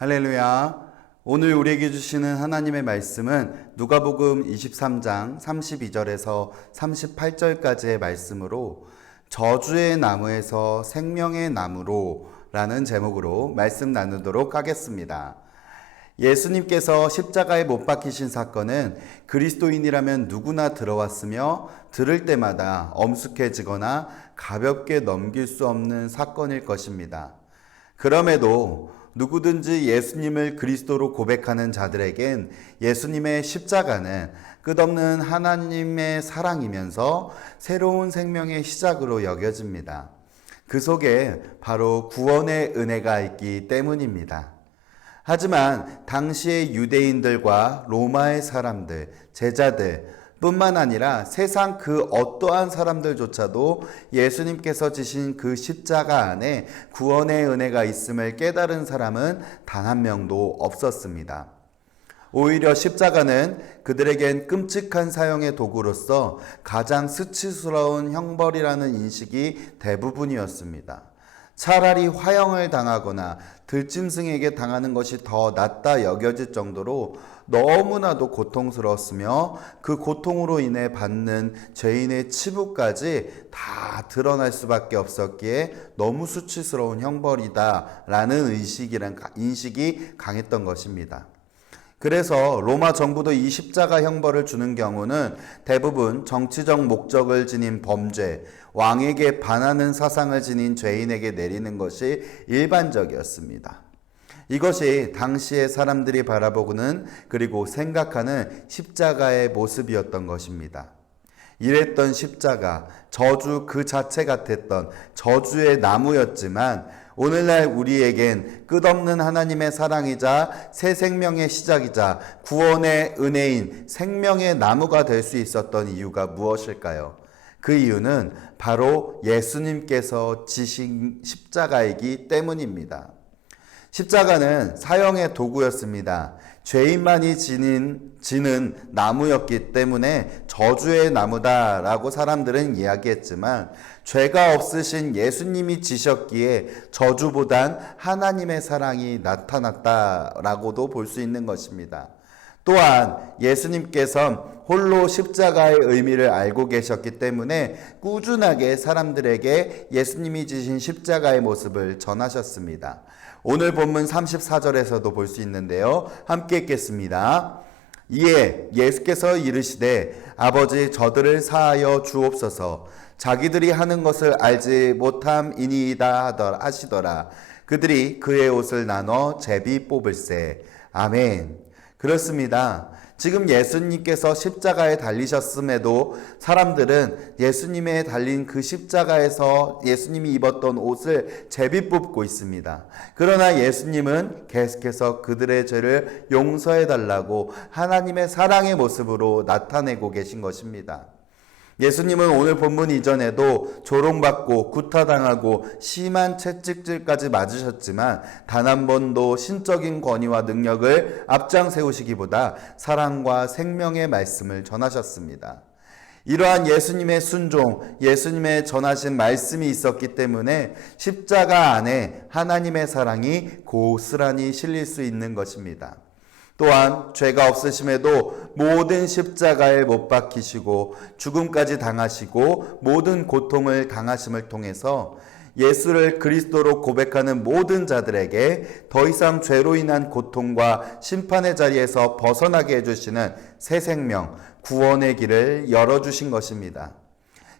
할렐루야. 오늘 우리에게 주시는 하나님의 말씀은 누가복음 23장 32절에서 38절까지의 말씀으로 저주의 나무에서 생명의 나무로 라는 제목으로 말씀 나누도록 하겠습니다. 예수님께서 십자가에 못 박히신 사건은 그리스도인이라면 누구나 들어왔으며 들을 때마다 엄숙해지거나 가볍게 넘길 수 없는 사건일 것입니다. 그럼에도 누구든지 예수님을 그리스도로 고백하는 자들에겐 예수님의 십자가는 끝없는 하나님의 사랑이면서 새로운 생명의 시작으로 여겨집니다. 그 속에 바로 구원의 은혜가 있기 때문입니다. 하지만 당시의 유대인들과 로마의 사람들, 제자들 뿐만 아니라 세상 그 어떠한 사람들조차도 예수님께서 지신 그 십자가 안에 구원의 은혜가 있음을 깨달은 사람은 단 한 명도 없었습니다. 오히려 십자가는 그들에겐 끔찍한 사형의 도구로서 가장 수치스러운 형벌이라는 인식이 대부분이었습니다. 차라리 화형을 당하거나 들짐승에게 당하는 것이 더 낫다 여겨질 정도로 너무나도 고통스러웠으며 그 고통으로 인해 받는 죄인의 치부까지 다 드러날 수밖에 없었기에 너무 수치스러운 형벌이다라는 인식이 강했던 것입니다. 그래서 로마 정부도 이 십자가 형벌을 주는 경우는 대부분 정치적 목적을 지닌 범죄, 왕에게 반하는 사상을 지닌 죄인에게 내리는 것이 일반적이었습니다. 이것이 당시의 사람들이 바라보고는 그리고 생각하는 십자가의 모습이었던 것입니다. 이랬던 십자가, 저주 그 자체 같았던 저주의 나무였지만 오늘날 우리에겐 끝없는 하나님의 사랑이자 새 생명의 시작이자 구원의 은혜인 생명의 나무가 될 수 있었던 이유가 무엇일까요? 그 이유는 바로 예수님께서 지신 십자가이기 때문입니다. 십자가는 사형의 도구였습니다. 죄인만이 지는 나무였기 때문에 저주의 나무다라고 사람들은 이야기했지만 죄가 없으신 예수님이 지셨기에 저주보단 하나님의 사랑이 나타났다라고도 볼 수 있는 것입니다. 또한 예수님께서 홀로 십자가의 의미를 알고 계셨기 때문에 꾸준하게 사람들에게 예수님이 지신 십자가의 모습을 전하셨습니다. 오늘 본문 34절에서도 볼 수 있는데요. 함께 읽겠습니다. 이에 예수께서 이르시되 아버지 저들을 사하여 주옵소서. 자기들이 하는 것을 알지 못함이니이다 하시더라. 그들이 그의 옷을 나눠 제비 뽑을세. 아멘. 그렇습니다. 지금 예수님께서 십자가에 달리셨음에도 사람들은 예수님의 달린 그 십자가에서 예수님이 입었던 옷을 제비 뽑고 있습니다. 그러나 예수님은 계속해서 그들의 죄를 용서해 달라고 하나님의 사랑의 모습으로 나타내고 계신 것입니다. 예수님은 오늘 본문 이전에도 조롱받고 구타당하고 심한 채찍질까지 맞으셨지만 단 한 번도 신적인 권위와 능력을 앞장 세우시기보다 사랑과 생명의 말씀을 전하셨습니다. 이러한 예수님의 순종, 예수님의 전하신 말씀이 있었기 때문에 십자가 안에 하나님의 사랑이 고스란히 실릴 수 있는 것입니다. 또한 죄가 없으심에도 모든 십자가에 못 박히시고 죽음까지 당하시고 모든 고통을 당하심을 통해서 예수를 그리스도로 고백하는 모든 자들에게 더 이상 죄로 인한 고통과 심판의 자리에서 벗어나게 해주시는 새 생명, 구원의 길을 열어주신 것입니다.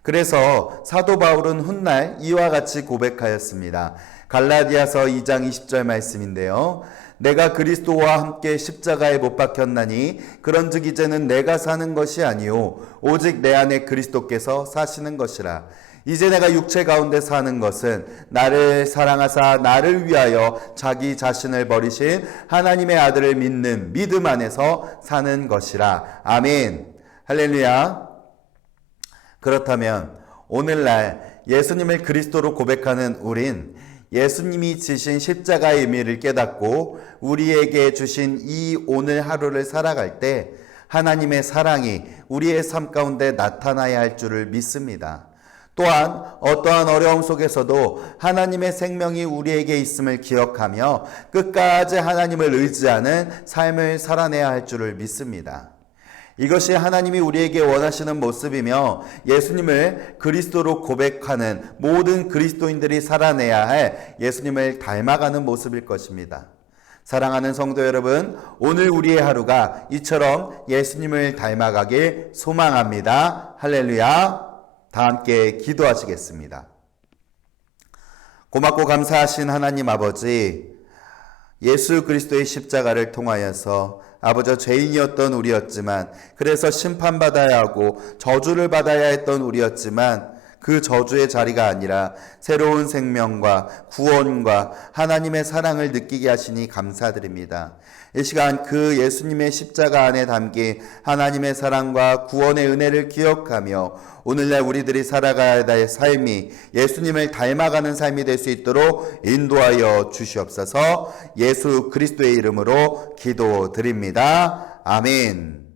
그래서 사도 바울은 훗날 이와 같이 고백하였습니다. 갈라디아서 2장 20절 말씀인데요. 내가 그리스도와 함께 십자가에 못 박혔나니 그런즉 이제는 내가 사는 것이 아니요 오직 내 안에 그리스도께서 사시는 것이라. 이제 내가 육체 가운데 사는 것은 나를 사랑하사 나를 위하여 자기 자신을 버리신 하나님의 아들을 믿는 믿음 안에서 사는 것이라. 아멘. 할렐루야. 그렇다면 오늘날 예수님을 그리스도로 고백하는 우린 예수님이 지신 십자가의 의미를 깨닫고 우리에게 주신 이 오늘 하루를 살아갈 때 하나님의 사랑이 우리의 삶 가운데 나타나야 할 줄을 믿습니다. 또한 어떠한 어려움 속에서도 하나님의 생명이 우리에게 있음을 기억하며 끝까지 하나님을 의지하는 삶을 살아내야 할 줄을 믿습니다. 이것이 하나님이 우리에게 원하시는 모습이며 예수님을 그리스도로 고백하는 모든 그리스도인들이 살아내야 할 예수님을 닮아가는 모습일 것입니다. 사랑하는 성도 여러분, 오늘 우리의 하루가 이처럼 예수님을 닮아가길 소망합니다. 할렐루야. 다 함께 기도하시겠습니다. 고맙고 감사하신 하나님 아버지, 예수 그리스도의 십자가를 통하여서 아버지 죄인이었던 우리였지만, 그래서 심판받아야 하고 저주를 받아야 했던 우리였지만 그 저주의 자리가 아니라 새로운 생명과 구원과 하나님의 사랑을 느끼게 하시니 감사드립니다. 이 시간 그 예수님의 십자가 안에 담긴 하나님의 사랑과 구원의 은혜를 기억하며 오늘날 우리들이 살아가야 할 삶이 예수님을 닮아가는 삶이 될 수 있도록 인도하여 주시옵소서. 예수 그리스도의 이름으로 기도드립니다. 아멘.